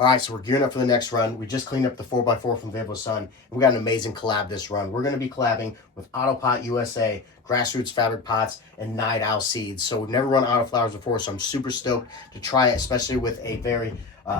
All right, so we're gearing up for the next run. We just cleaned up the 4x4 from VIVOSUN, and we got an amazing collab this run. We're going to be collabing with AutoPot USA, Grassroots fabric pots, and Night Owl seeds. So we've never run autoflowers before, so I'm super stoked to try it, especially with a very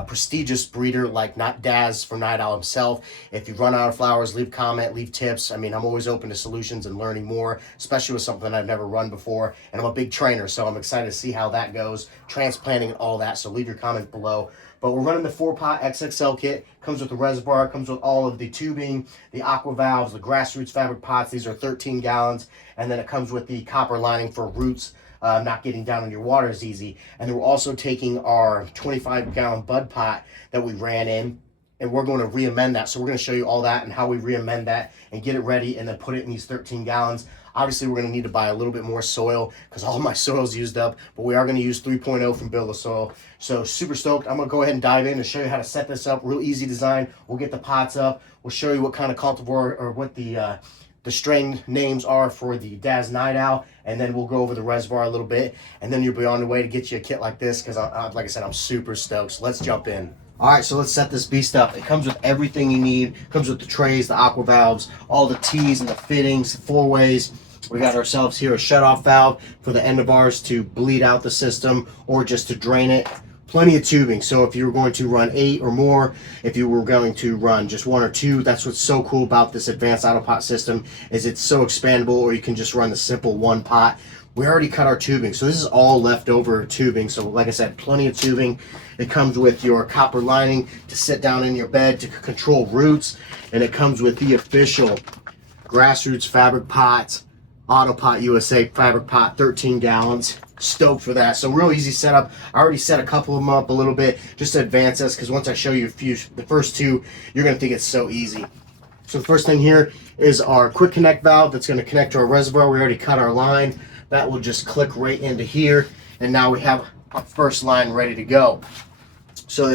prestigious breeder like not Daz from Night Owl himself. If you run autoflowers, leave a comment, leave tips. I mean, I'm always open to solutions and learning more, especially with something I've never run before. And I'm a big trainer, so I'm excited to see how that goes, transplanting and all that. So leave your comments below. But we're running the Pot XXL kit. Comes with the reservoir, comes with all of the tubing, the AQUAvalves, the Grassroots fabric pots. These are 13 gallons. And then it comes with the copper lining for roots, not getting down in your water as easy. And then we're also taking our 25-gallon bud pot that we ran in, and we're going to re-amend that. So we're going to show you all that and how we re-amend that and get it ready and then put it in these 13 gallons. Obviously, we're going to need to buy a little bit more soil because all my soil's used up, but we are going to use 3.0 from Build a Soil. So super stoked. I'm going to go ahead and dive in and show you how to set this up. Real easy design. We'll get the pots up. We'll show you what kind of cultivar or what the strain names are for the Daz Night Owl, and then we'll go over the reservoir a little bit, and then you'll be on the way to get you a kit like this because, like I said, I'm super stoked. So let's jump in. All right, so let's set this beast up. It comes with everything you need. It comes with the trays, the AQUAvalves, all the T's and the fittings, the 4-ways. We got ourselves here a shutoff valve for the end of ours to bleed out the system or just to drain it. Plenty of tubing, so if you were going to run 8 or more, if you were going to run just 1 or 2, that's what's so cool about this advanced AutoPot system, is it's so expandable, or you can just run the simple 1 pot. We already cut our tubing, so this is all leftover tubing. So like I said, plenty of tubing. It comes with your copper lining to sit down in your bed to control roots, and it comes with the official Grassroots fabric pots, AutoPot USA fabric pot, 13 gallons. Stoked for that. So real easy setup. I already set a couple of them up a little bit just to advance this, because once I show you the first 2, you're going to think it's so easy. So the first thing here is our quick connect valve that's going to connect to our reservoir. We already cut our line. That will just click right into here, and now we have our first line ready to go. So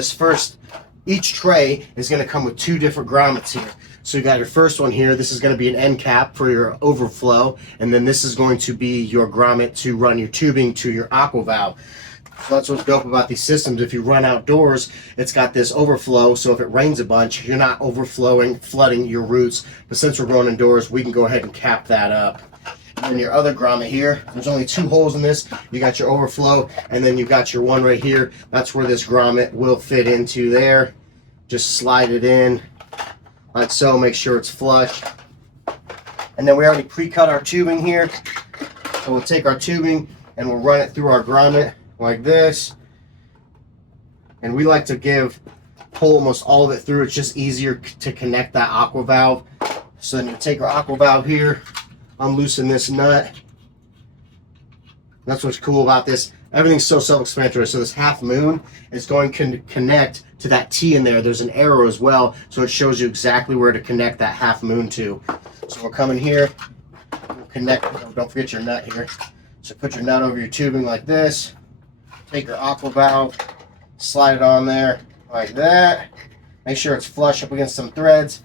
each tray is going to come with 2 different grommets here. So you got your first one here. This is going to be an end cap for your overflow, and then this is going to be your grommet to run your tubing to your AQUAvalve. So that's what's dope about these systems. If you run outdoors, it's got this overflow, so if it rains a bunch, you're not flooding your roots. But since we're growing indoors, we can go ahead and cap that up. And then your other grommet here, there's only 2 holes in this. You got your overflow, and then you got your one right here. That's where this grommet will fit into there. Just slide it in like so, make sure it's flush. And then we already pre-cut our tubing here. So we'll take our tubing and we'll run it through our grommet like this. And we like to pull almost all of it through. It's just easier to connect that AQUAvalve. So then you take our AQUAvalve here, unloosen this nut. That's what's cool about this. Everything's so self-explanatory. So this half moon is going to connect to that T in there. There's an arrow as well, so it shows you exactly where to connect that half moon to. So we're coming here, we'll connect, don't forget your nut here. So put your nut over your tubing like this, take your AQUAvalve, slide it on there like that. Make sure it's flush up against some threads,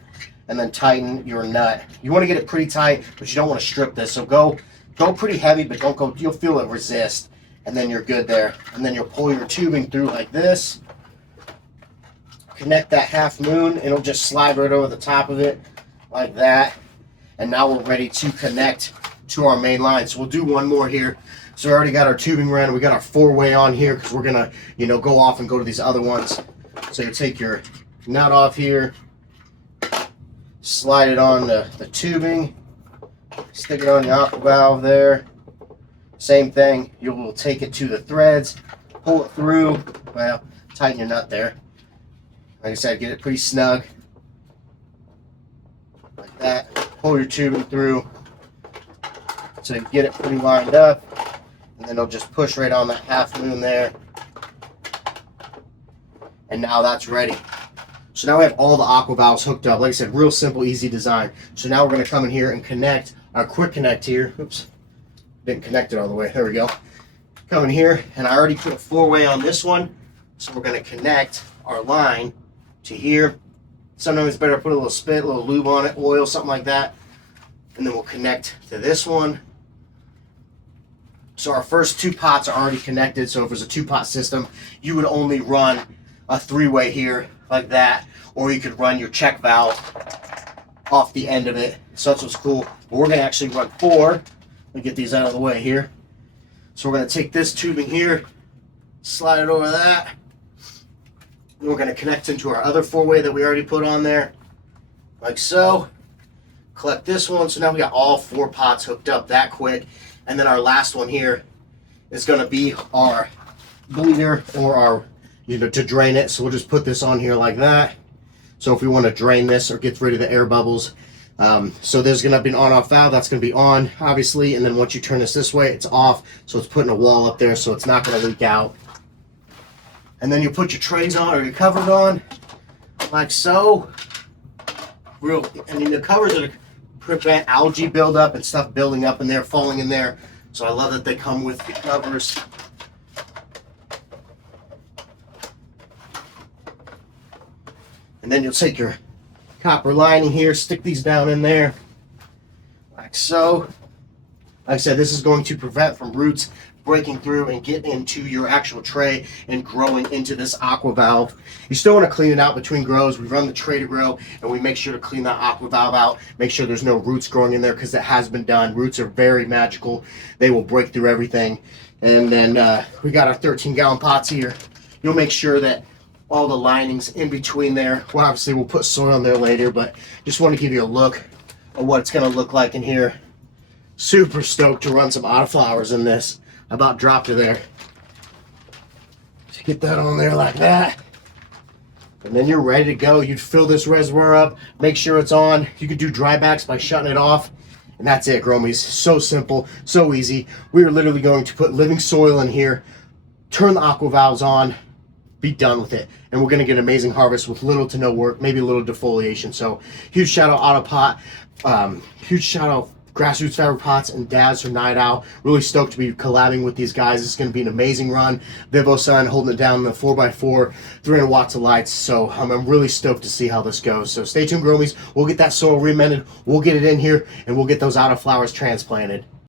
and then tighten your nut. You want to get it pretty tight, but you don't want to strip this. So go pretty heavy, but don't go, you'll feel it resist, and then you're good there. And then you'll pull your tubing through like this, connect that half moon, and it'll just slide right over the top of it like that. And now we're ready to connect to our main line. So we'll do one more here. So we already got our tubing run. We got our 4-way on here because we're gonna, go off and go to these other ones. So you take your nut off here, slide it on the tubing, stick it on the AQUAvalve there. Same thing, you will take it to the threads, pull it through, well, tighten your nut there. Like I said, get it pretty snug, like that. Pull your tubing through so you get it pretty lined up, and then it'll just push right on that half moon there. And now that's ready. So now we have all the AQUAvalves hooked up. Like I said, real simple, easy design. So now we're going to come in here and connect our quick connect here. Oops, didn't connect it all the way. There we go. Come in here, and I already put a 4-way on this one. So we're going to connect our line to here. Sometimes it's better to put a little spit, a little lube on it, oil, something like that. And then we'll connect to this one. So our first 2 pots are already connected. So if it was a 2-pot system, you would only run a 3-way here like that, or you could run your check valve off the end of it. So that's what's cool. But we're gonna actually run 4. Let me get these out of the way here. So we're gonna take this tubing here, slide it over that, and we're gonna connect into our other 4-way that we already put on there, like so. Collect this one, so now we got all 4 pots hooked up that quick. And then our last one here is gonna be our bleeder, or our, to drain it. So we'll just put this on here like that. So if we want to drain this or get rid of the air bubbles, so there's going to be an on-off valve that's going to be on, obviously, and then once you turn this way, it's off. So it's putting a wall up there, so it's not going to leak out. And then you put your trays on, or your covers on, like so. I mean, the covers are to prevent algae buildup and stuff building up in there, falling in there. So I love that they come with the covers. And then you'll take your copper lining here, stick these down in there, like so. Like I said, this is going to prevent from roots breaking through and get into your actual tray and growing into this AQUAvalve. You still want to clean it out between grows. We run the tray to grow, and we make sure to clean that AQUAvalve out, make sure there's no roots growing in there, because it has been done. Roots are very magical. They will break through everything. And then we got our 13-gallon pots here. You'll make sure that all the linings in between there. Well, obviously we'll put soil in there later, but just want to give you a look at what it's going to look like in here. Super stoked to run some autoflowers in this. I about dropped it there. Just get that on there like that. And then you're ready to go. You'd fill this reservoir up, make sure it's on. You could do drybacks by shutting it off. And that's it, Gromies. So simple, so easy. We are literally going to put living soil in here, turn the AQUAvalves on, be done with it, and we're going to get an amazing harvest with little to no work, maybe a little defoliation. So huge shout out AutoPot, huge shout out Grassroots Fabric Pots and Daz from Night Owl. Really stoked to be collabing with these guys. It's going to be an amazing run. VIVOSUN holding it down in the 4x4, 300 watts of lights. So I'm really stoked to see how this goes. So stay tuned, Gromies. We'll get that soil reamended, we'll get it in here, and we'll get those autoflowers transplanted.